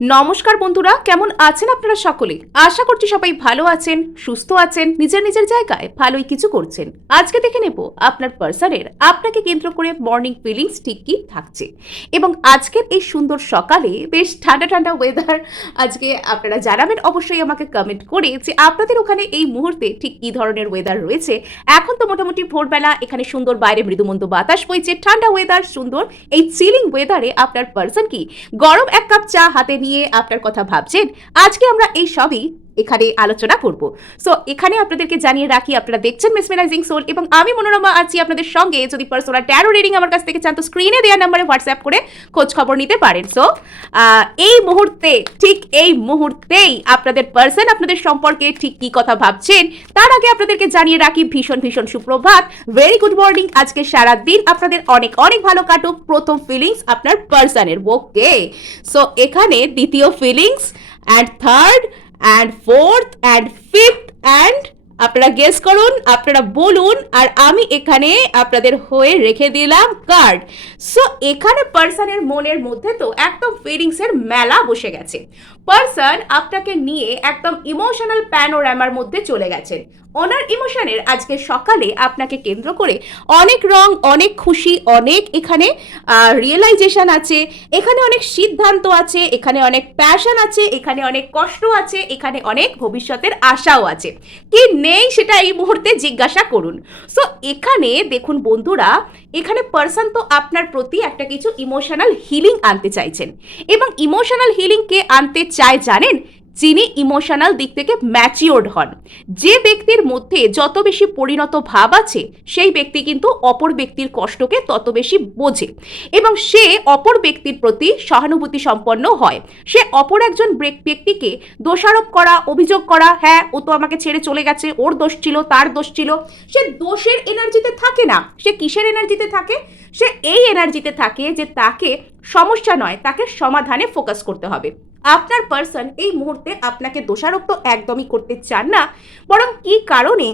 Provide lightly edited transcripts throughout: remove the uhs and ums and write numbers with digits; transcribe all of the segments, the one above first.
নমস্কার বন্ধুরা, কেমন আছেন আপনারা সকলে? আশা করছি সবাই ভালো আছেন, সুস্থ আছেন, নিজের নিজের জায়গায় ভালোই কিছু করছেন। আজকে দেখে নেব আপনার পার্সনের আপনাকে কেন্দ্র করে মর্নিং ফিলিংস ঠিক কি থাকছে। এবং আজকের এই সুন্দর সকালে বেশ ঠান্ডা ঠান্ডা ওয়েদার, আজকে আপনারা জানাবেন অবশ্যই আমাকে কমেন্ট করে যে আপনাদের ওখানে এই মুহূর্তে ঠিক কী ধরনের ওয়েদার রয়েছে। এখন তো মোটামুটি ভোরবেলা, এখানে সুন্দর বাইরে মৃদুমন্দ বাতাস বইছে, ঠান্ডা ওয়েদার, সুন্দর এই চিলিং ওয়েদারে আপনার পার্সন কি গরম এক কাপ চা হাতে নিয়ে আপনার কথা ভাবছেন। আজকে আমরা এই সবই এখানে আলোচনা করব। সো এখানে আপনাদেরকে জানিয়ে রাখি, আপনারা দেখছেন মেসমেরাইজিং সোল এবং আমি মনোরমা আছি আপনাদের সঙ্গে। যদি পার্সোনাল ট্যারো রিডিং আমার কাছ থেকে চান তো স্ক্রিনে দেওয়া নাম্বারে হোয়াটসঅ্যাপ করে খোঁজ খবর নিতে পারেন। সো এই মুহূর্তে, ঠিক এই মুহূর্তেই আপনাদের পার্সন আপনাদের সম্পর্কে ঠিক কি কথা ভাবছেন তার আগে আপনাদেরকে জানিয়ে রাখি ভীষণ ভীষণ সুপ্রভাত, ভেরি গুড মর্নিং। আজকে সারা দিন আপনাদের অনেক অনেক ভালো কাটুক। প্রথম ফিলিংস আপনার পার্সনের, ওকে। সো এখানে দ্বিতীয় feelings and third and fourth and fifth and আপনারা গেস করুন, আপনারা বলুন, আর আমি এখানে আপনাদের হয়ে রেখে দিলাম কার্ড। সো এখানে পার্সনের মনের মধ্যে তো একদম ফিলিংসের মেলা বসে গেছে। পার্সন আপনাকে নিয়ে একদম ইমোশনাল প্যানোরামার মধ্যে চলে গেছেন। ওনার ইমোশনের আজকে সকালে আপনাকে কেন্দ্র করে অনেক রং, অনেক খুশি, অনেক এখানে রিয়েলাইজেশন আছে, এখানে অনেক সিদ্ধান্ত আছে, এখানে অনেক প্যাশন আছে, এখানে অনেক কষ্ট আছে, এখানে অনেক ভবিষ্যতের আশাও আছে। কি নেই সেটা এই মুহূর্তে জিজ্ঞাসা করুন। সো এখানে দেখুন বন্ধুরা, এখানে পার্সন তো আপনার প্রতি একটা কিছু ইমোশনাল হিলিং আনতে চাইছেন। এবং ইমোশনাল হিলিং কে আনতে চায় জানেন? যিনি ইমোশনাল দিক থেকে ম্যাচিওর্ড হন। যে ব্যক্তির মধ্যে যত বেশি পরিণত ভাব আছে সেই ব্যক্তি কিন্তু অপর ব্যক্তির কষ্টকে তত বেশি বোঝে এবং সে অপর ব্যক্তির প্রতি সহানুভূতি সম্পন্ন হয়। সে অপর একজন ব্যক্তিকে দোষারোপ করা, অভিযোগ করা, হ্যাঁ ও তো আমাকে ছেড়ে চলে গেছে, ওর দোষ ছিল, তার দোষ ছিল, সে দোষের এনার্জিতে থাকে না। সে কিসের এনার্জিতে থাকে? সে এই এনার্জিতে থাকে যে তাকে সমস্যা নয়, তাকে সমাধানে ফোকাস করতে হবে। আপনার পার্সন এই মুহূর্তে আপনাকে দোষারোপ তো একদমই করতে চান না, বরং কি কারণে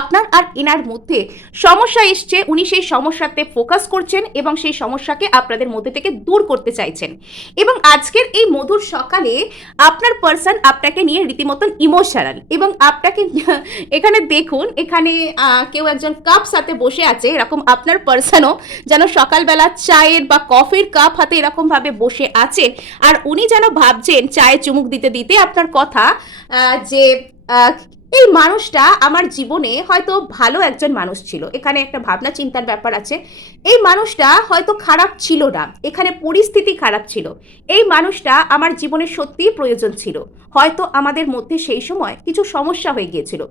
আপনার আর এনার মধ্যে সমস্যা এসছে উনি সেই সমস্যাতে ফোকাস করছেন এবং সেই সমস্যাকে আপনাদের মধ্যে থেকে দূর করতে চাইছেন। এবং আজকের এই মধুর সকালে আপনার পার্সন আপনাকে নিয়ে রীতিমতন ইমোশনাল এবং আপনাকে এখানে দেখুন, এখানে কেউ একজন কাপ সাথে বসে আছে, এরকম আপনার পার্সনও যেন সকালবেলা চায়ের বা কফির কাপ হাতে এরকমভাবে বসে আছেন আর উনি যেন ভাবছেন চায়ে চুমুক দিতে দিতে আপনার কথা যে এই মানুষটা আমার জীবনে হয়তো ভালো একজন মানুষ ছিল। এখানে একটা ভাবনা চিন্তার ব্যাপার আছে। এই মানুষটা হয়তো খারাপ ছিল না, এখানে পরিস্থিতি খারাপ ছিল। এই মানুষটা আমার জীবনে সত্যিই প্রয়োজন ছিল। হয়তো আমাদের মধ্যে সেই সময় কিছু সমস্যা হয়ে গিয়েছিল।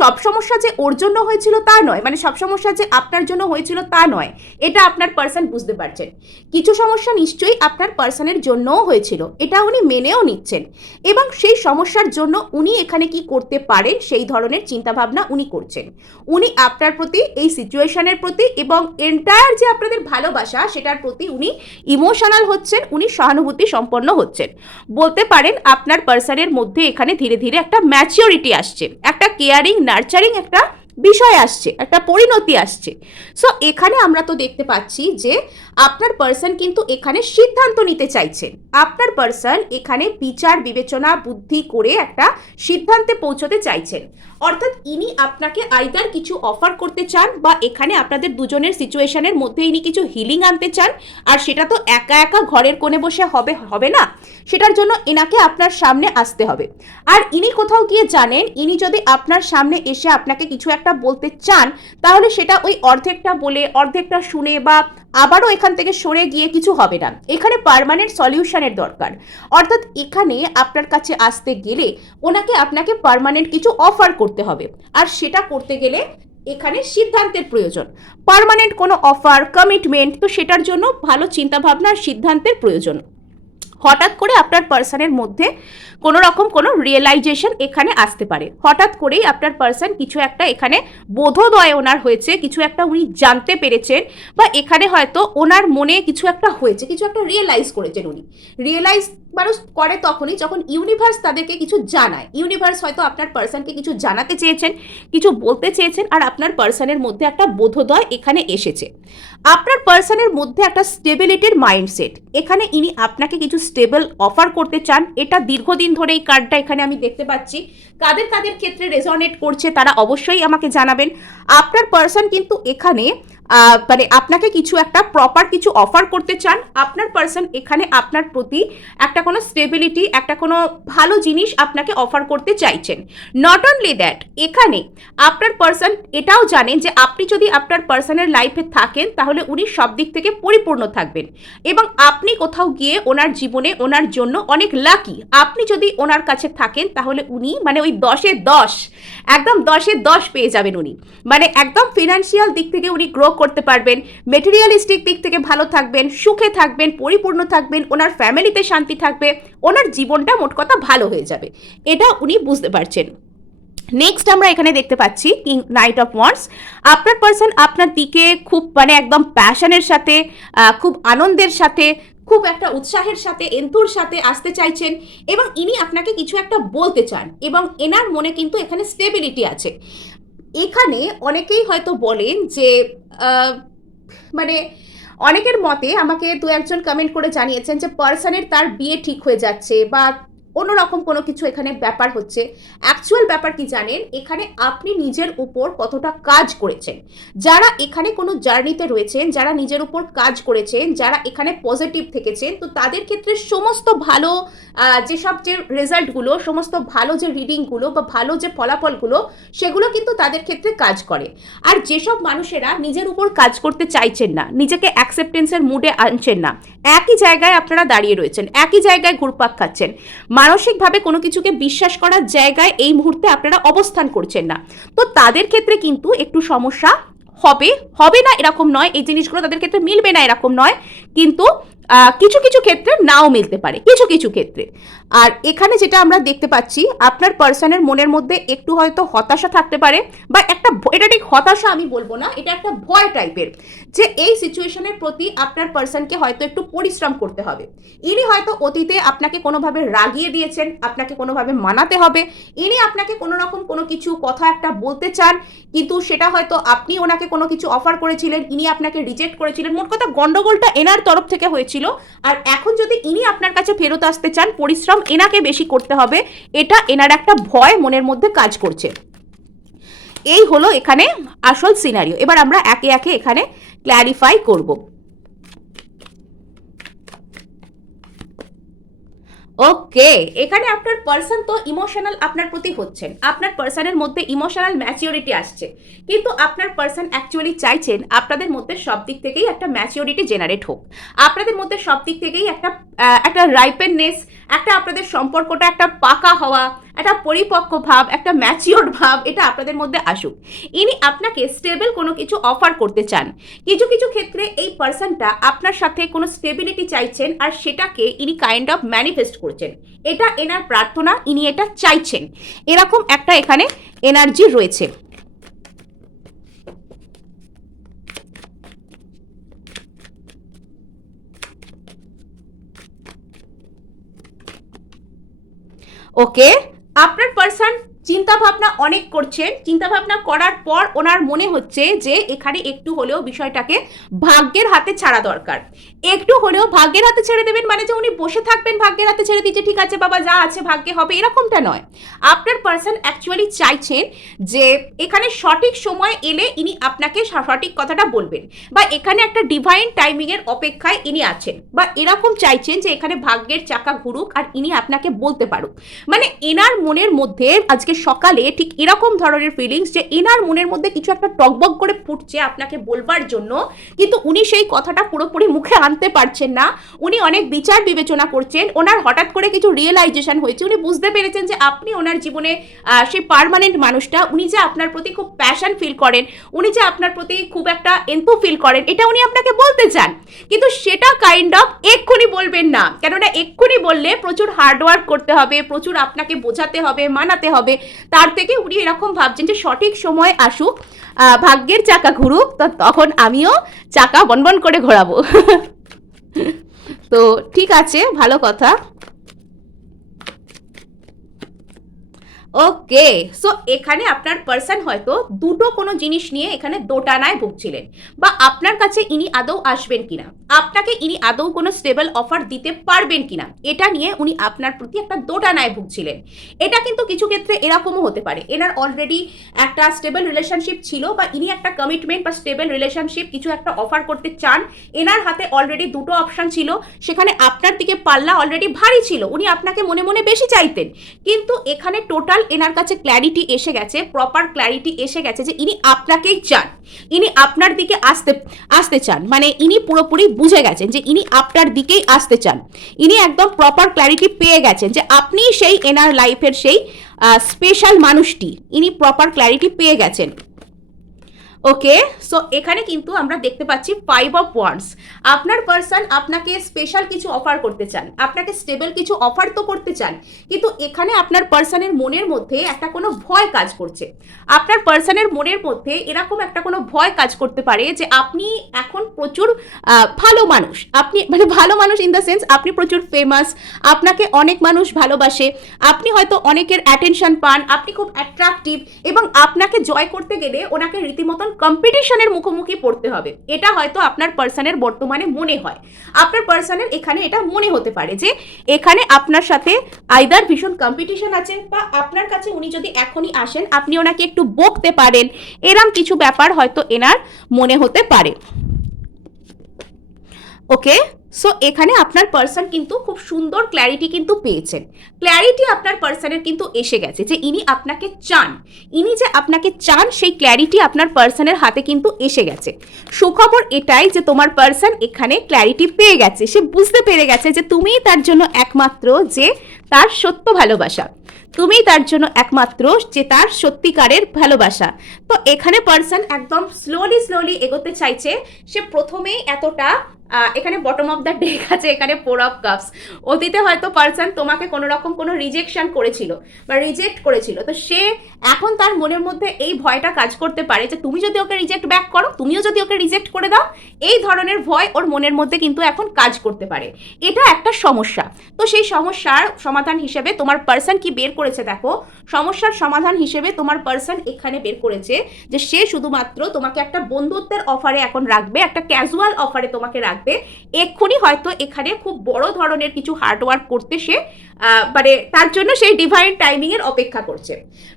সব সমস্যা যে ওর জন্য হয়েছিল তা নয়, মানে সব সমস্যা যে আপনার জন্য হয়েছিল তা নয়, এটা আপনার পার্সন বুঝতে পারছেন। কিছু সমস্যা নিশ্চয়ই আপনার পার্সনের জন্যও হয়েছিল, এটা উনি মেনেও নিচ্ছেন এবং সেই সমস্যার জন্য উনি এখানে কি করতে পারেন সেই ধরনের চিন্তাভাবনা উনি করছেন। উনি আপনার প্রতি, এই সিচুয়েশনের প্রতি এবং এন্টায়ার যে আপনাদের ভালোবাসা সেটার প্রতি উনি ইমোশনাল হচ্ছেন, উনি সহানুভূতি সম্পন্ন হচ্ছেন। বলতে পারেন আপনার পার্সনের মধ্যে এখানে ধীরে ধীরে একটা ম্যাচিওরিটি আসছে, একটা কেয়ারিং, নার্চারিং একটা বিষয় আসছে, একটা পরিণতি আসছে। সো এখানে আমরা তো দেখতে পাচ্ছি যে আপনার পার্সন কিন্তু এখানে সিদ্ধান্ত নিতে চাইছেন। আপনার পার্সন এখানে বিচার বিবেচনা বুদ্ধি করে একটা সিদ্ধান্তে পৌঁছতে চাইছেন। অর্থাৎ ইনি আপনাকে আইদার কিছু অফার করতে চান বা এখানে আপনাদের দুজনের সিচুয়েশনের মধ্যে ইনি কিছু হিলিং আনতে চান। আর সেটা তো একা একা ঘরের কোণে বসে হবে না, সেটার জন্য এনাকে আপনার সামনে আসতে হবে। আর ইনি কোথাও গিয়ে জানেন, ইনি যদি আপনার সামনে এসে আপনাকে কিছু একটা বলতে চান তাহলে সেটা ওই অর্ধেকটা বলে অর্ধেকটা শুনে বা আবারও এখান থেকে সরে গিয়ে কিছু হবে না। এখানে পার্মানেন্ট সলিউশনের দরকার। অর্থাৎ এখানে আপনার কাছে আসতে গেলে ওনাকে আপনাকে পার্মানেন্ট কিছু অফার করতে হবে, আর সেটা করতে গেলে এখানে সিদ্ধান্তের প্রয়োজন। পার্মানেন্ট কোনো অফার, কমিটমেন্ট, তো সেটার জন্য ভালো চিন্তাভাবনা আর সিদ্ধান্তের প্রয়োজন। হঠাৎ করে আপনার পার্সনের মধ্যে কোনো রকম কোনো রিয়েলাইজেশন এখানে আসতে পারে। হঠাৎ করেই আপনার পার্সন কিছু একটা এখানে বোধোদয় ওনার হয়েছে, কিছু একটা উনি জানতে পেরেছেন বা এখানে হয়তো ওনার মনে কিছু একটা হয়েছে, কিছু একটা রিয়েলাইজ করেছেন উনি। রিয়েলাইজ মানুষ করে তখনই যখন ইউনিভার্স তাদেরকে কিছু জানায়। ইউনিভার্স হয়তো আপনার পার্সনকে কিছু জানাতে চেয়েছেন, কিছু বলতে চেয়েছেন, আর আপনার পার্সনের মধ্যে একটা বোধোদয় এখানে এসেছে। আপনার পার্সনের মধ্যে একটা স্টেবিলিটির মাইন্ডসেট, এখানে ইনি আপনাকে কিছু স্টেবল অফার করতে চান। এটা দীর্ঘদিন ধরে এই কার্ডটা এখানে আমি দেখতে পাচ্ছি। কাদের কাদের ক্ষেত্রে রেজনেট করছে তারা অবশ্যই আমাকে জানাবেন। আপনার পার্সন কিন্তু এখানে মানে আপনাকে কিছু একটা প্রপার কিছু অফার করতে চান। আপনার পার্সন এখানে আপনার প্রতি একটা কোনো স্টেবিলিটি, একটা কোনো ভালো জিনিস আপনাকে অফার করতে চাইছেন। নট অনলি দ্যাট, এখানে আপনার পার্সন এটাও জানেন যে আপনি যদি আপনার পার্সনের লাইফে থাকেন তাহলে উনি সব দিক থেকে পরিপূর্ণ থাকবেন, এবং আপনি কোথাও গিয়ে ওনার জীবনে ওনার জন্য অনেক লাকি। আপনি যদি ওনার কাছে থাকেন তাহলে উনি মানে ওই 10-এ 10, একদম 10-এ 10 পেয়ে যাবেন উনি। মানে একদম ফিনান্সিয়াল দিক থেকে উনি গ্রো করতে পারবেন, মেটেরিয়ালিস্টিক দিক থেকে ভালো থাকবেন, সুখে থাকবেন, পরিপূর্ণ থাকবেন, ওনার ফ্যামিলিতে শান্তি থাকবে, ওনার জীবনটা মোট কথা ভালো হয়ে যাবে, এটা উনি বুঝতে পারছেন। নেক্সট আমরা এখানে দেখতে পাচ্ছি কিং নাইট অফ ওয়ান্ডস। আপনার পার্সন আপনার দিকে খুব মানে একদম প্যাশনের সাথে, খুব আনন্দের সাথে, খুব একটা উৎসাহের সাথে, এন্থুর সাথে আসতে চাইছেন, এবং ইনি আপনাকে কিছু একটা বলতে চান, এবং এনার মনে কিন্তু এখানে স্টেবিলিটি আছে। এখানে অনেকেই হয়তো বলেন যে মানে অনেকের মতে আমাকে দু একজন কমেন্ট করে জানিয়েছেন যে পার্সনের তার বিয়ে ঠিক হয়ে যাচ্ছে বা অন্যরকম কোনো কিছু এখানে ব্যাপার হচ্ছে। অ্যাকচুয়াল ব্যাপার কি জানেন, এখানে আপনি নিজের উপর কতটা কাজ করেছেন। যারা এখানে কোনো জার্নিতে রয়েছেন, যারা নিজের উপর কাজ করেছেন, যারা এখানে পজিটিভ থেকেছেন, তো তাদের ক্ষেত্রে সমস্ত ভালো যেসব যে রেজাল্টগুলো, সমস্ত ভালো যে রিডিংগুলো বা ভালো যে ফলাফলগুলো, সেগুলো কিন্তু তাদের ক্ষেত্রে কাজ করে। আর যেসব মানুষেরা নিজের উপর কাজ করতে চাইছেন না, নিজেকে অ্যাকসেপ্টেন্সের মুডে আনছেন না, একই জায়গায় আপনারা দাঁড়িয়ে রয়েছেন, একই জায়গায় ঘুরপাক খাচ্ছেন, মানসিকভাবে কোনো কিছুকে বিশ্বাস করার জায়গায় এই মুহূর্তে আপনারা অবস্থান করছেন না, তো তাদের ক্ষেত্রে কিন্তু একটু সমস্যা হবে। হবে না এরকম নয়, এই জিনিসগুলো তাদের ক্ষেত্রে মিলবে না এরকম নয়, কিন্তু কিছু কিছু ক্ষেত্রে নাও মিলতে পারে, কিছু কিছু ক্ষেত্রে। আর এখানে যেটা আমরা দেখতে পাচ্ছি, আপনার পার্সনের মনের মধ্যে একটু হয়তো হতাশা থাকতে পারে, বা একটা, এটা ঠিক হতাশা আমি বলবো না, এটা একটা ভয় টাইপের, যে এই সিচুয়েশনের প্রতি আপনার পার্সনকে হয়তো একটু পরিশ্রম করতে হবে। ইনি হয়তো অতীতে আপনাকে কোনোভাবে রাগিয়ে দিয়েছেন, আপনাকে কোনোভাবে মানাতে হবে। ইনি আপনাকে কোনো রকম কোনো কিছু কথা একটা বলতে চান, কিন্তু সেটা হয়তো আপনি ওনাকে কোনো কিছু অফার করেছিলেন, ইনি আপনাকে রিজেক্ট করেছিলেন। মোট কথা গন্ডগোলটা এনার তরফ থেকে হয়েছিল। আর এখন যদি ইনি আপনার কাছে ফেরত আসতে চান, পরিশ্রম এনাকে বেশি করতে হবে, এটা এনার একটা ভয় মনের মধ্যে কাজ করছে। এই হলো এখানে আসল সিনারিও। এবার আমরা একে একে এখানে ক্ল্যারিফাই করব। ওকে, এখানে আপনার পার্সন তো ইমোশনাল আপনার প্রতি হচ্ছেন, আপনার পার্সনের মধ্যে ইমোশনাল ম্যাচিওরিটি আসছে, কিন্তু আপনার পার্সন অ্যাকচুয়ালি চাইছেন আপনাদের মধ্যে সব দিক থেকেই একটা ম্যাচিওরিটি জেনারেট হোক, আপনাদের মধ্যে সব দিক থেকেই একটা রাইপেননেস, একটা আপনাদের সম্পর্কটা একটা পাকা হওয়া, একটা পরিপক্ক ভাব, একটা ম্যাচিওর ভাব, এটা আপনাদের মধ্যে আসুক। ইনি আপনাকে স্টেবল কোনো কিছু অফার করতে চান। কিছু কিছু ক্ষেত্রে এই পার্সনটা আপনার সাথে কোনো স্টেবিলিটি চাইছেন, আর সেটাকে ইনি কাইন্ড অফ ম্যানিফেস্ট করছেন। এটা এনার প্রার্থনা, ইনি এটা চাইছেন, এরকম একটা এখানে এনার্জি রয়েছে। ওকে, আপনার পার্সন চিন্তা ভাবনা অনেক করছেন, চিন্তা ভাবনা করার পর ওনার মনে হচ্ছে যে এখানে একটু হলেও বিষয়টাকে ভাগ্যের হাতে ছাড়া দরকার। একটু হলেও ভাগ্যের হাতে ছেড়ে দেবেন মানে যে উনি বসে থাকবেন ভাগ্যের হাতে ছেড়ে দিচ্ছে, ঠিক আছে বাবা যা আছে ভাগ্যে হবে, এরকমটা নয়। আপনার পার্সন অ্যাকচুয়ালি চাইছেন যে এখানে সঠিক সময় এলে ইনি আপনাকে সঠিক কথাটা বলবেন, বা এখানে একটা ডিভাইন টাইমিং এর অপেক্ষায় ইনি আছেন, বা এরকম চাইছেন যে এখানে ভাগ্যের চাকা ঘুরুক আর ইনি আপনাকে বলতে পারুক। মানে এনার মনের মধ্যে আজকে সকালে ঠিক এরকম ধরনের ফিলিংস যে এনার মনের মধ্যে কিছু একটা টকবক করে ফুটছে আপনাকে বলবার জন্য, কিন্তু উনি সেই কথাটা পুরোপুরি মুখে আনতে পারছেন না। উনি অনেক বিচার বিবেচনা করছেন, ওনার হঠাৎ করে কিছু রিয়েলাইজেশন হয়েছে, উনি বুঝতে পেরেছেন যে আপনি ওনার জীবনে সেই পার্মানেন্ট মানুষটা, উনি যে আপনার প্রতি খুব প্যাশন ফিল করেন, উনি যে আপনার প্রতি খুব একটা এন্থু ফিল করেন, এটা উনি আপনাকে বলতে চান, কিন্তু সেটা কাইন্ড অফ এক্ষুনি বলবেন না, কেননা এক্ষুনি বললে প্রচুর হার্ডওয়ার্ক করতে হবে, প্রচুর আপনাকে বোঝাতে হবে, মানাতে হবে। তার থেকে উনি এরকম ভাবছেন যে সঠিক সময় আসুক, ভাগ্যের চাকা ঘুরুক, তো তখন আমিও চাকা বনবন করে ঘোরাবো। তো ঠিক আছে, ভালো কথা। ওকে, সো এখানে আপনার পার্সন হয়তো দুটো কোনো জিনিস নিয়ে এখানে দোটানায় ভুগছিলেন, বা আপনার কাছে ইনি আদৌ আসবেন কিনা, আপনাকে ইনি আদৌ কোনো স্টেবল অফার দিতে পারবেন কিনা, এটা নিয়ে উনি আপনার প্রতি একটা দোটানায় ভুগছিলেন। এটা কিন্তু কিছু ক্ষেত্রে এরকমও হতে পারে, এনার অলরেডি একটা স্টেবল রিলেশনশিপ ছিল, বা ইনি একটা কমিটমেন্ট বা স্টেবল রিলেশনশিপ কিছু একটা অফার করতে চান, এনার হাতে অলরেডি দুটো অপশন ছিল, সেখানে আপনার দিকে পাল্লা অলরেডি ভারী ছিল, উনি আপনাকে মনে মনে বেশি চাইতেন, কিন্তু এখানে টোটাল এনার কাছে ক্ল্যারিটি এসে গেছে, প্রপার ক্ল্যারিটি এসে গেছে যে ইনি আপনাকেই চান, ইনি আপনার দিকে আসতে চান, মানে ইনি পুরোপুরি বুঝে গেছেন যে ইনি আপনার দিকেই আসতে চান, ইনি একদম প্রপার ক্ল্যারিটি পেয়ে গেছেন যে আপনি সেই এনার লাইফের সেই স্পেশাল মানুষটি, ইনি প্রপার ক্ল্যারিটি পেয়ে গেছেন। ওকে, সো এখানে কিন্তু আমরা দেখতে পাচ্ছি 5 অফ ওয়ান্ডস। আপনার পার্সন আপনাকে স্পেশাল কিছু অফার করতে চান, আপনাকে স্টেবল কিছু অফার তো করতে চান, কিন্তু এখানে আপনার পার্সনের মনের মধ্যে একটা কোনো ভয় কাজ করছে। আপনার পার্সনের মনের মধ্যে এরকম একটা কোনো ভয় কাজ করতে পারে যে আপনি এখন প্রচুর ভালো মানুষ, আপনি মানে ভালো মানুষ ইন দ্য সেন্স আপনি প্রচুর ফেমাস, আপনাকে অনেক মানুষ ভালোবাসে, আপনি হয়তো অনেকের অ্যাটেনশন পান, আপনি খুব অ্যাট্রাকটিভ, এবং আপনাকে জয় করতে গেলে ওনাকে রীতিমতন কম্পিটিশনের মুখোমুখি পড়তে হবে, এটা হয়তো আপনার পার্সনের বর্তমানে মনে হয়। আপনার পার্সনের এখানে এটা মনে হতে পারে যে এখানে আপনার সাথে আইদার ভীষণ কম্পিটিশন আছে, বা আপনার কাছে উনি যদি এখনই আসেন আপনি ওনাকে একটু বকতে পারেন, এরম কিছু ব্যাপার হয়তো এনার মনে হতে পারে। ওকে, সো এখানে আপনার পার্সন কিন্তু খুব সুন্দর ক্ল্যারিটি কিন্তু পেয়েছেন, ক্ল্যারিটি আপনার পার্সনের কিন্তু এসে গেছে যে ইনি আপনাকে চান, ইনি যে আপনাকে চান সেই ক্ল্যারিটি আপনার পার্সনের হাতে কিন্তু এসে গেছে। সুখবর এটাই যে তোমার পার্সন এখানে ক্ল্যারিটি পেয়ে গেছে, সে বুঝতে পেরে গেছে যে তুমিই তার জন্য একমাত্র যে তার সত্য ভালোবাসা, তুমিই তার জন্য একমাত্র যে তার সত্যিকারের ভালোবাসা। তো এখানে পার্সন একদম স্লোলি এগোতে চাইছে, সে প্রথমেই এতটা এখানে বটম অফ দ্য ডেক আছে, এখানে 4 অফ কাপস। অতীতে হয়তো পার্সন তোমাকে কোনো রকম কোনো রিজেকশন করেছিল বা রিজেক্ট করেছিল, তো সে এখন তার মনের মধ্যে এই ভয়টা কাজ করতে পারে যে তুমি যদি ওকে রিজেক্ট ব্যাক করো, তুমিও যদি ওকে রিজেক্ট করে দাও, এই ধরনের ভয় ওর মনের মধ্যে কিন্তু এখন কাজ করতে পারে, এটা একটা সমস্যা। তো সেই সমস্যার সমাধান হিসেবে তোমার পার্সন কি বের করেছে দেখো, সমস্যার সমাধান হিসেবে তোমার পার্সন এখানে বের করেছে যে সে শুধুমাত্র তোমাকে একটা বন্ধুত্বের অফারে এখন রাখবে, একটা ক্যাজুয়াল অফারে তোমাকে রাখবে, এক্ষুনি হয়তো এখানে খুব বড় ধরনের কিছু হার্ডওয়ার্ক করতে সে মানে তার জন্য সেই ডিভাইন টাইমিং এর অপেক্ষা করছে।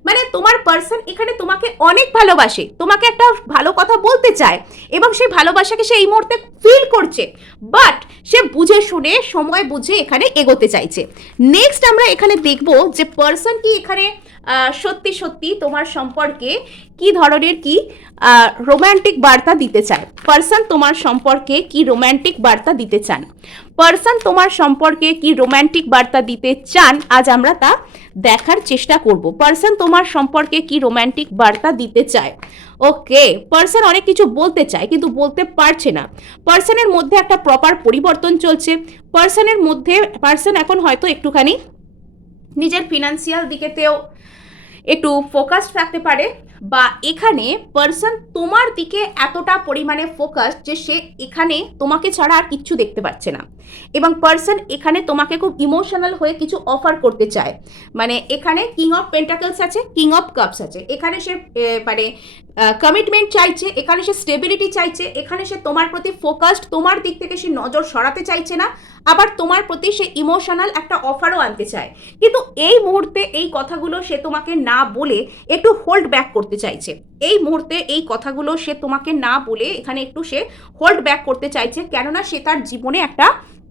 মানে তোমার পার্সন এখানে তোমাকে অনেক ভালোবাসে, তোমাকে একটা ভালো কথা বলতে চায়, এবং সেই ভালোবাসাকে সে এই মুহূর্তে ফিল করছে, বাট সে বুঝে শুনে সময় বুঝে এখানে এগোতে চাইছে। নেক্সট আমরা এখানে দেখব যে পার্সন কি এখানে সত্যি সত্যি তোমার সম্পর্কে কি ধরনের কি রোম্যান্টিক বার্তা দিতে চায়, পার্সন তোমার সম্পর্কে কি রোম্যান্টিক বার্তা দিতে চান, পার্সন তোমার সম্পর্কে কি রোম্যান্টিক বার্তা দিতে চান, আজ আমরা তা দেখার চেষ্টা করব। পার্সন তোমার সম্পর্কে কি রোম্যান্টিক বার্তা দিতে চায়। ওকে, পার্সন অনেক কিছু বলতে চায় কিন্তু বলতে পারছে না, পার্সনের মধ্যে একটা প্রপার পরিবর্তন চলছে, পার্সন এখন হয়তো একটুখানি নিজের ফিনান্সিয়াল দিকেতেও একটু ফোকাসড থাকতে পারে, বা এখানে পার্সন তোমার দিকে এতটা পরিমাণে ফোকাস যে সে এখানে তোমাকে ছাড়া আর কিচ্ছু দেখতে পাচ্ছে না, এবং পার্সন এখানে তোমাকে খুব ইমোশনাল হয়ে কিছু অফার করতে চায়। মানে এখানে কিং অফ পেন্টাকলস আছে, কিং অফ কাপস আছে, এখানে সে মানে কমিটমেন্ট চাইছে, এখানে সে স্টেবিলিটি চাইছে, এখানে সে তোমার প্রতি ফোকাসড, তোমার দিক থেকে সে নজর সরাতে চাইছে না, আবার তোমার প্রতি সে ইমোশনাল একটা অফারও আনতে চায়, কিন্তু এই মুহূর্তে এই কথাগুলো সে তোমাকে না বলে একটু হোল্ড ব্যাক করতে চাইছে, এই মুহূর্তে এই কথাগুলো সে তোমাকে না বলে এখানে একটু সে হোল্ড ব্যাক করতে চাইছে, কেননা সে তার জীবনে একটা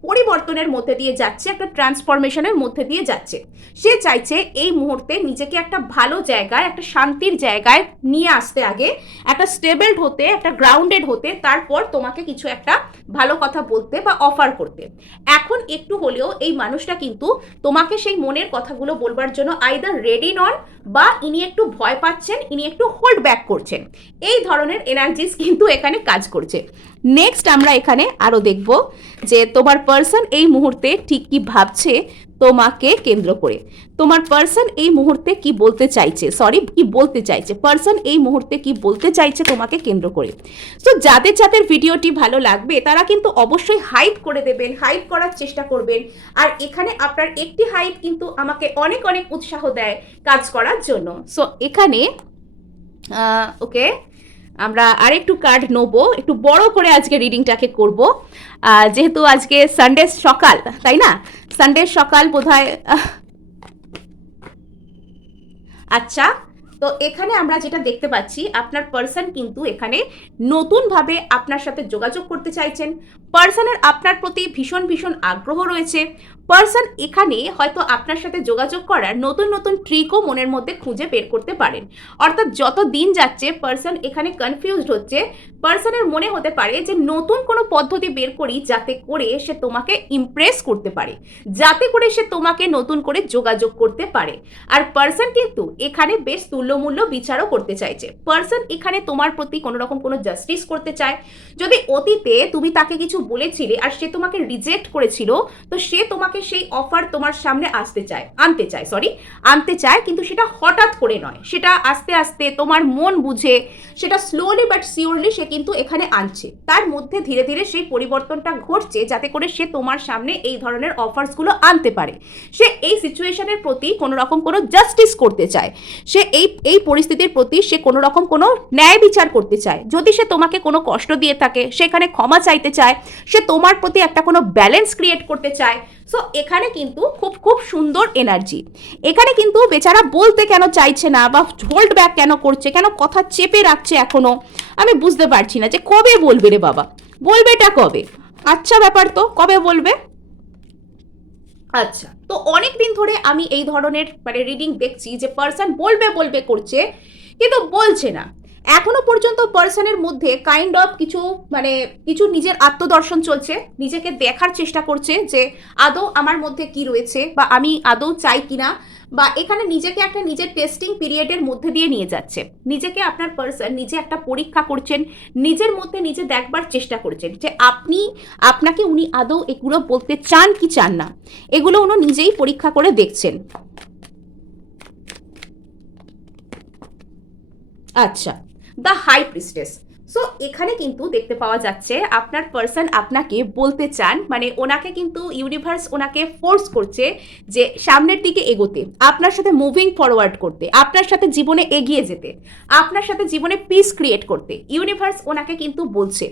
পরিবর্তনের মধ্যে দিয়ে যাচ্ছে, একটা ট্রান্সফরমেশনের মধ্যে দিয়ে যাচ্ছে, সে চাইছে এই মুহূর্তে নিজেকে একটা ভালো জায়গায়, একটা শান্তির জায়গায় নিয়ে আসতে, আগে একটা স্টেবল হতে, একটা গ্রাউন্ডেড হতে, তারপর তোমাকে কিছু একটা ভালো কথা বলতে বা অফার করতে। এখন একটু হলেও এই মানুষটা কিন্তু তোমাকে সেই মনের কথাগুলো বলবার জন্য আইদার রেডি নন, বা ইনি একটু ভয় পাচ্ছেন, ইনি একটু হোল্ড ব্যাক করছেন, এই ধরনের এনার্জিস কিন্তু এখানে কাজ করছে। নেক্সট আমরা এখানে আরো দেখব যে তোমার পার্সন এই মুহূর্তে ঠিক কি ভাবছে, তোমাকে কেন্দ্র করে। তোমার পার্সন এই মুহূর্তে কি বলতে চাইছে, পার্সন এই মুহূর্তে কি বলতে চাইছে তোমাকে কেন্দ্র করে। তো যাদের যাদের ভিডিওটি ভালো লাগবে তারা কিন্তু অবশ্যই হাইপ করে দেবেন, হাইপ করার চেষ্টা করবেন। আর এখানে আপনার একটি হাইপ কিন্তু আমাকে অনেক অনেক উৎসাহ দেয় কাজ করার জন্য। সো এখানে ওকে, আমরা আরেকটু কার্ড নেবো, একটু বড় করে আজকে রিডিংটাকে করব, যেহেতু আজকে সানডে সকাল, তাই না? সানডে সকাল বোধহয়। আচ্ছা, তো এখানে আমরা যেটা দেখতে পাচ্ছি, আপনার পার্সন কিন্তু এখানে নতুনভাবে আপনার সাথে যোগাযোগ করতে চাইছেন। পার্সনের আপনার প্রতি ভীষণ ভীষণ আগ্রহ রয়েছে। পার্সন এখানে হয়তো আপনার সাথে যোগাযোগ করার নতুন নতুন ট্রিকও মনের মধ্যে খুঁজে বের করতে পারেন। অর্থাৎ যত দিন যাচ্ছে পার্সন এখানে কনফিউজড হচ্ছে। পার্সনের মনে হতে পারে যে নতুন কোনো পদ্ধতি বের করি যাতে করে সে তোমাকে ইমপ্রেস করতে পারে, যাতে করে সে তোমাকে নতুন করে যোগাযোগ করতে পারে। আর পার্সন কিন্তু এখানে বেশ তুল্যমূল্য বিচারও করতে চাইছে। পার্সন এখানে তোমার প্রতি কোনো রকম কোনো জাস্টিস করতে চায়। যদি অতীতে তুমি তাকে কিছু বলেছিলে আর সে তোমাকে রিজেক্ট করেছিল, তো সে তোমাকে সেই অফার তোমার সামনে আনতে চায়, কিন্তু সেটা হঠাৎ করে নয়, সেটা আস্তে আস্তে তোমার মন বুঝে, সেটা স্লোলি বাট সিওরলি সে কিন্তু এখানে আনছে। তার মধ্যে ধীরে ধীরে সেই পরিবর্তনটা ঘটছে যাতে করে সে তোমার সামনে এই ধরনের অফার্সগুলো আনতে পারে। সে এই সিচুয়েশনের প্রতি কোনো রকম কোনো জাস্টিস করতে চায়, সে এই পরিস্থিতির প্রতি সে কোনো রকম কোনো ন্যায় বিচার করতে চায়। যদি সে তোমাকে কোনো কষ্ট দিয়ে থাকে সেখানে ক্ষমা চাইতে চায়, সে তোমার প্রতি একটা কোনো ব্যালেন্স ক্রিয়েট করতে চায়। সো এখানে কিন্তু খুব খুব সুন্দর এনার্জি। এখানে কিন্তু বেচারা বলতে কেন চাইছে না বা হোল্ড ব্যাক কেন করছে, কেন কথা চেপে রাখছে এখনো, আমি বুঝতে পারছি না যে কবে বলবে রে বাবা, বলবেটা কবে? আচ্ছা ব্যাপার, তো কবে বলবে? আচ্ছা, তো অনেক দিন ধরে আমি এই ধরনের মানে রিডিং দেখছি যে পার্সন বলবে করছে কিন্তু বলছে না। এখনো পর্যন্ত পার্সনের মধ্যে কাইন্ড অফ কিছু নিজের আত্মদর্শন চলছে, নিজেকে দেখার চেষ্টা করছে যে আদৌ আমার মধ্যে কি রয়েছে বা আমি আদৌ চাই কিনা, বা এখানে নিজেকে একটা নিজের টেস্টিং পিরিয়ডের মধ্যে দিয়ে নিয়ে যাচ্ছে। নিজেকে আপনার পার্সন নিজে একটা পরীক্ষা করছেন, নিজের মধ্যে নিজে দেখবার চেষ্টা করছেন যে আপনাকে উনি আদৌ এগুলো বলতে চান কি চান না, এগুলো উনি নিজেই পরীক্ষা করে দেখছেন। আচ্ছা, দ্য হাই প্রিস্টেস। সো এখানে কিন্তু দেখতে পাওয়া যাচ্ছে আপনার পার্সন আপনাকে বলতে চান, মানে ওনাকে কিন্তু ইউনিভার্স ওনাকে ফোর্স করছে যে সামনের দিকে এগোতে, আপনার সাথে মুভিং ফরওয়ার্ড করতে, আপনার সাথে জীবনে এগিয়ে যেতে, আপনার সাথে জীবনে পিস ক্রিয়েট করতে ইউনিভার্স ওনাকে কিন্তু বলছে।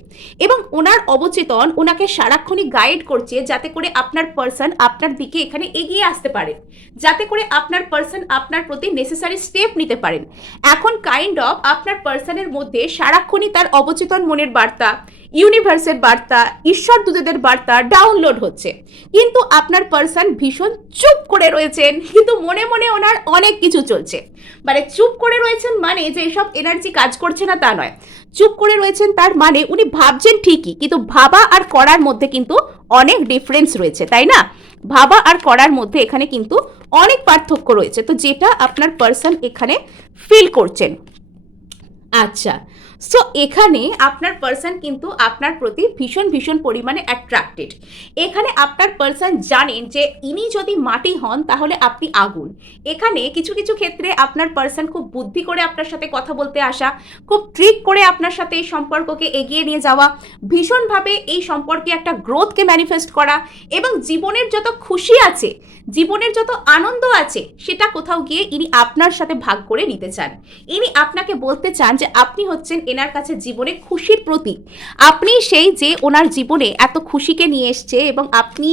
এবং ওনার অবচেতন ওনাকে সারাক্ষণই গাইড করছে যাতে করে আপনার পার্সন আপনার দিকে এখানে এগিয়ে আসতে পারে, যাতে করে আপনার পার্সন আপনার প্রতি নেসেসারি স্টেপ নিতে পারেন। এখন কাইন্ড অফ আপনার পার্সনের মধ্যে সারাক্ষণই তার অবচেতন মনের বার্তা, ইউনিভার্সের বার্তা, ঈশ্বর দূতদের বার্তা ডাউনলোড হচ্ছে, কিন্তু আপনার পার্সন ভীষণ চুপ করে রয়েছেন, কিন্তু মনে মনে ওনার অনেক কিছু চলছে। মানে চুপ করে রয়েছেন মানে যে এসব এনার্জি কাজ করছে না তা নয়, চুপ করে রয়েছেন তার মানে উনি ভাবছেন ঠিকই, কিন্তু ভাবা আর করার মধ্যে কিন্তু অনেক ডিফারেন্স রয়েছে, তাই না? ভাবা আর করার মধ্যে এখানে কিন্তু অনেক পার্থক্য রয়েছে, তো যেটা আপনার পার্সন এখানে ফিল করছেন। আচ্ছা, সো এখানে আপনার পার্সন কিন্তু আপনার প্রতি ভীষণ ভীষণ পরিমাণে অ্যাট্রাক্টেড। এখানে আপনার পার্সন জানেন যে ইনি যদি মাটি হন তাহলে আপনি আগুন। এখানে কিছু কিছু ক্ষেত্রে আপনার পার্সন খুব বুদ্ধি করে আপনার সাথে কথা বলতে আসা, খুব ট্রিক করে আপনার সাথে এই সম্পর্ককে এগিয়ে নিয়ে যাওয়া, ভীষণভাবে এই সম্পর্কে একটা গ্রোথকে ম্যানিফেস্ট করা, এবং জীবনের যত খুশি আছে, জীবনের যত আনন্দ আছে সেটা কোথাও গিয়ে ইনি আপনার সাথে ভাগ করে নিতে চান। ইনি আপনাকে বলতে চান যে আপনি হচ্ছেন এনার কাছে জীবনে খুশির প্রতীক, আপনি সেই যে ওনার জীবনে এত খুশিকে নিয়ে এসছে এবং আপনি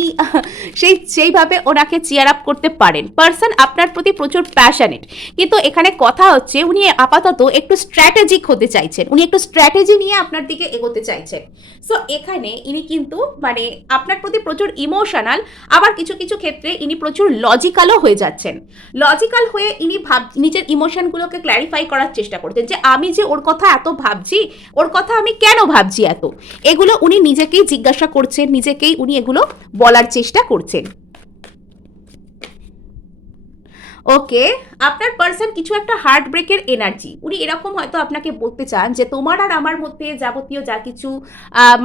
সেইভাবে ওনাকে চিয়ার আপ করতে পারেন। পার্সন আপনার প্রতি প্রচুর প্যাশনেট, কিন্তু এখানে কথা হচ্ছে উনি আপাতত একটু স্ট্র্যাটেজিক হতে চাইছেন, উনি একটু স্ট্র্যাটেজি নিয়ে আপনার দিকে এগোতে চাইছেন। সো এখানে ইনি কিন্তু মানে আপনার প্রতি প্রচুর ইমোশনাল, আবার কিছু কিছু ক্ষেত্রে ইনি প্রচুর লজিক্যালও হয়ে যাচ্ছেন। লজিক্যাল হয়ে ইনি নিজের ইমোশনগুলোকে ক্ল্যারিফাই করার চেষ্টা করতেন যে আমি যে ওর কথা এত ভাবছি, ওর কথা আমি কেন ভাবছি এত, এগুলো উনি নিজেকেই জিজ্ঞাসা করছেন, নিজেকেই উনি এগুলো বলার চেষ্টা করছেন। ওকে, আপনার পার্সন কিছু একটা হার্ট ব্রেকের এনার্জি, উনি এরকম হয়তো আপনাকে বলতে চান যে তোমার আর আমার মধ্যে যাবতীয় যা কিছু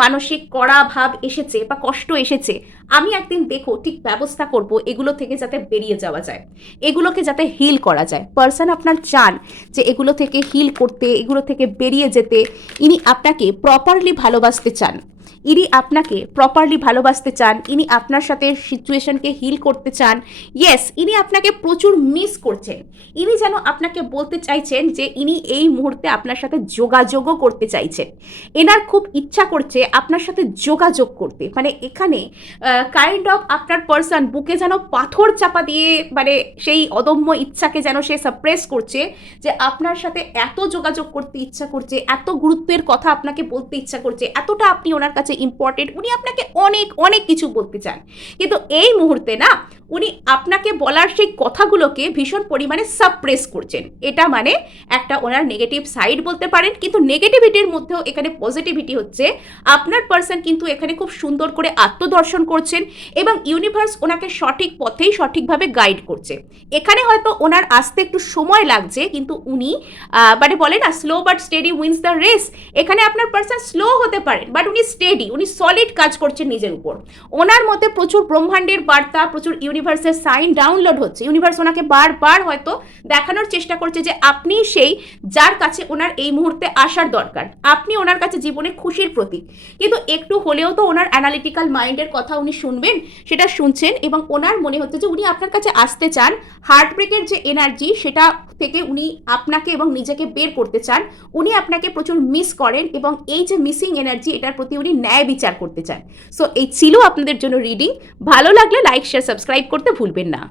মানসিক কড়া ভাব এসেছে বা কষ্ট এসেছে, আমি একদিন দেখো ঠিক ব্যবস্থা করব এগুলো থেকে যাতে বেরিয়ে যাওয়া যায়, এগুলোকে যাতে হিল করা যায়। পার্সন আপনার চান যে এগুলো থেকে হিল করতে, এগুলো থেকে বেরিয়ে যেতে। ইনি আপনাকে প্রপারলি ভালোবাসতে চান, ইনি আপনাকে প্রপারলি ভালোবাসতে চান, ইনি আপনার সাথে সিচুয়েশনকে হিল করতে চান। ইয়েস, ইনি আপনাকে প্রচুর মিস করছেন। ইনি যেন আপনাকে বলতে চাইছেন যে ইনি এই মুহূর্তে আপনার সাথে যোগাযোগও করতে চাইছেন। এনার খুব ইচ্ছা করছে আপনার সাথে যোগাযোগ করতে, মানে এখানে কাইন্ড অফ আপনার পার্সন বুকে যেন পাথর চাপা দিয়ে, মানে সেই অদম্য ইচ্ছাকে যেন সে সাপ্রেস করছে যে আপনার সাথে এত যোগাযোগ করতে ইচ্ছা করছে, এত গুরুত্বের কথা আপনাকে বলতে ইচ্ছা করছে, এতটা আপনি ওনার কাছে ইম্পর্টেন্ট, উনি আপনাকে অনেক অনেক কিছু বলতে চান। কিন্তু এই মুহূর্তে না, উনি আপনাকে বলার সেই কথাগুলোকে ভীষণ পরিমাণে সাপ্রেস করছেন। এটা মানে একটা ওনার নেগেটিভ সাইড বলতে পারেন, কিন্তু নেগেটিভিটির মধ্যেও এখানে পজিটিভিটি হচ্ছে আপনার পার্সন কিন্তু এখানে খুব সুন্দর করে আত্মদর্শন করছেন এবং ইউনিভার্স ওনাকে সঠিক পথেই সঠিকভাবে গাইড করছে। এখানে হয়তো ওনার আসতে একটু সময় লাগছে, কিন্তু উনি মানে বলে না slow but steady wins the race, এখানে আপনার পার্সন স্লো হতে পারেন বাট উনি স্টেডি, উনি সলিড কাজ করছেন নিজের উপর। ওনার মধ্যে প্রচুর ব্রহ্মাণ্ডের বার্তা, প্রচুর ইউনিভার্সের সাইন ডাউনলোড হচ্ছে। ইউনিভার্স ওনাকে বারবার হয়তো দেখানোর চেষ্টা করছে যে আপনি সেই যার কাছে ওনার এই মুহূর্তে আসার দরকার, আপনি ওনার কাছে জীবনে খুশির প্রতীক। কিন্তু একটু হলেও তো ওনার অ্যানালিটিক্যাল মাইন্ডের কথা উনি শুনবেন, সেটা শুনছেন এবং ওনার মনে হচ্ছে যে উনি আপনার কাছে আসতে চান। হার্ট ব্রেকের যে এনার্জি সেটা থেকে উনি আপনাকে এবং নিজেকে বের করতে চান। উনি আপনাকে প্রচুর মিস করেন এবং এই যে মিসিং এনার্জি, এটার প্রতি উনি ন্যায় বিচার করতে চান। সো এই ছিল আপনাদের জন্য রিডিং। ভালো লাগলে লাইক, শেয়ার, সাবস্ক্রাইব করতে ভুলবেন না।